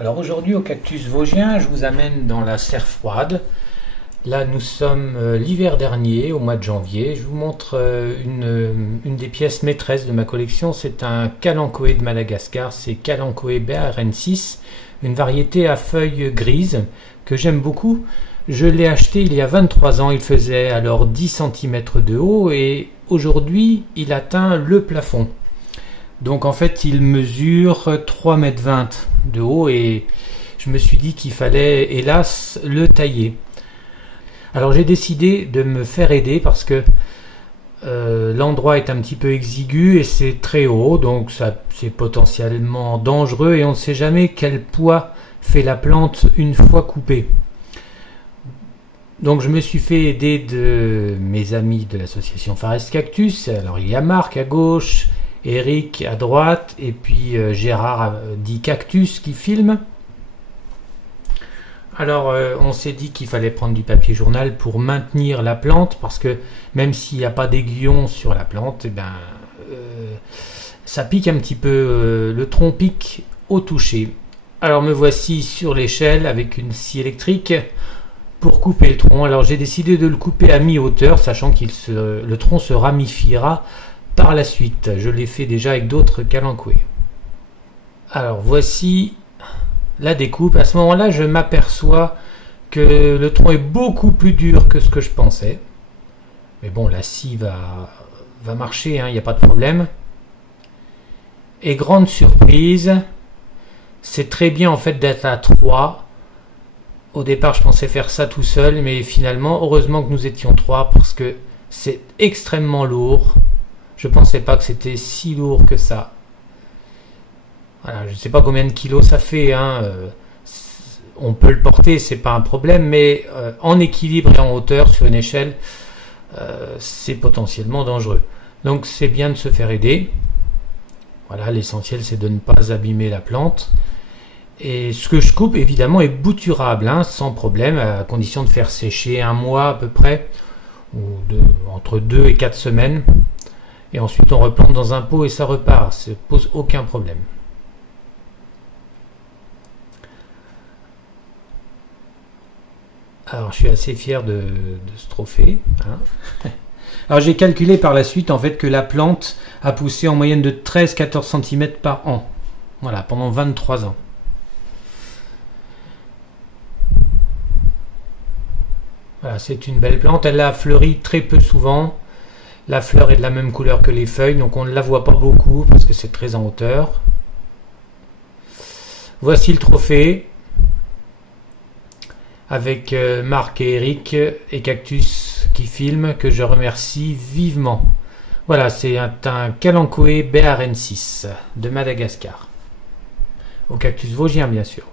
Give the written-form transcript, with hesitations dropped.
Alors aujourd'hui au Cactus Vosgien, je vous amène dans la serre froide. Là nous sommes l'hiver dernier, au mois de janvier. Je vous montre une des pièces maîtresses de ma collection. C'est un Kalanchoé de Madagascar, c'est Kalanchoé BRN6, une variété à feuilles grises que j'aime beaucoup. Je l'ai acheté il y a 23 ans, il faisait alors 10 cm de haut et aujourd'hui il atteint le plafond. Donc en fait il mesure 3,20 m de haut et je me suis dit qu'il fallait hélas le tailler. Alors j'ai décidé de me faire aider parce que l'endroit est un petit peu exigu et c'est très haut, donc ça c'est potentiellement dangereux et on ne sait jamais quel poids fait la plante une fois coupée. Donc je me suis fait aider de mes amis de l'association Forest Cactus. Alors il y a Marc à gauche, Eric à droite et puis Gérard dit Cactus qui filme. Alors on s'est dit qu'il fallait prendre du papier journal pour maintenir la plante parce que même s'il n'y a pas d'aiguillon sur la plante, ça pique un petit peu, le tronc pique au toucher. Alors me voici sur l'échelle avec une scie électrique pour couper le tronc. Alors j'ai décidé de le couper à mi-hauteur, sachant que le tronc se ramifiera par la suite. Je l'ai fait déjà avec d'autres Kalanchoé. Alors voici la découpe. À ce moment-là, je m'aperçois que le tronc est beaucoup plus dur que ce que je pensais. Mais bon, la scie va marcher, il n'y a pas de problème. Et grande surprise, c'est très bien en fait d'être à 3. Au départ, je pensais faire ça tout seul, mais finalement, heureusement que nous étions 3 parce que c'est extrêmement lourd. Je ne pensais pas que c'était si lourd que ça. Voilà, je ne sais pas combien de kilos ça fait. On peut le porter, c'est pas un problème, mais en équilibre et en hauteur sur une échelle, c'est potentiellement dangereux. Donc c'est bien de se faire aider. Voilà, l'essentiel c'est de ne pas abîmer la plante. Et ce que je coupe, évidemment, est bouturable, sans problème, à condition de faire sécher un mois à peu près, ou entre 2 et 4 semaines. Et ensuite, on replante dans un pot et ça repart. Ça ne pose aucun problème. Alors, je suis assez fier de ce trophée. Alors, j'ai calculé par la suite, en fait, que la plante a poussé en moyenne de 13-14 cm par an. Voilà, pendant 23 ans. Voilà, c'est une belle plante, elle a fleuri très peu souvent. La fleur est de la même couleur que les feuilles, donc on ne la voit pas beaucoup parce que c'est très en hauteur. Voici le trophée avec Marc et Eric et Cactus qui filment, que je remercie vivement. Voilà, c'est un Kalanchoé BRN6 de Madagascar. Au Cactus Vosgien, bien sûr.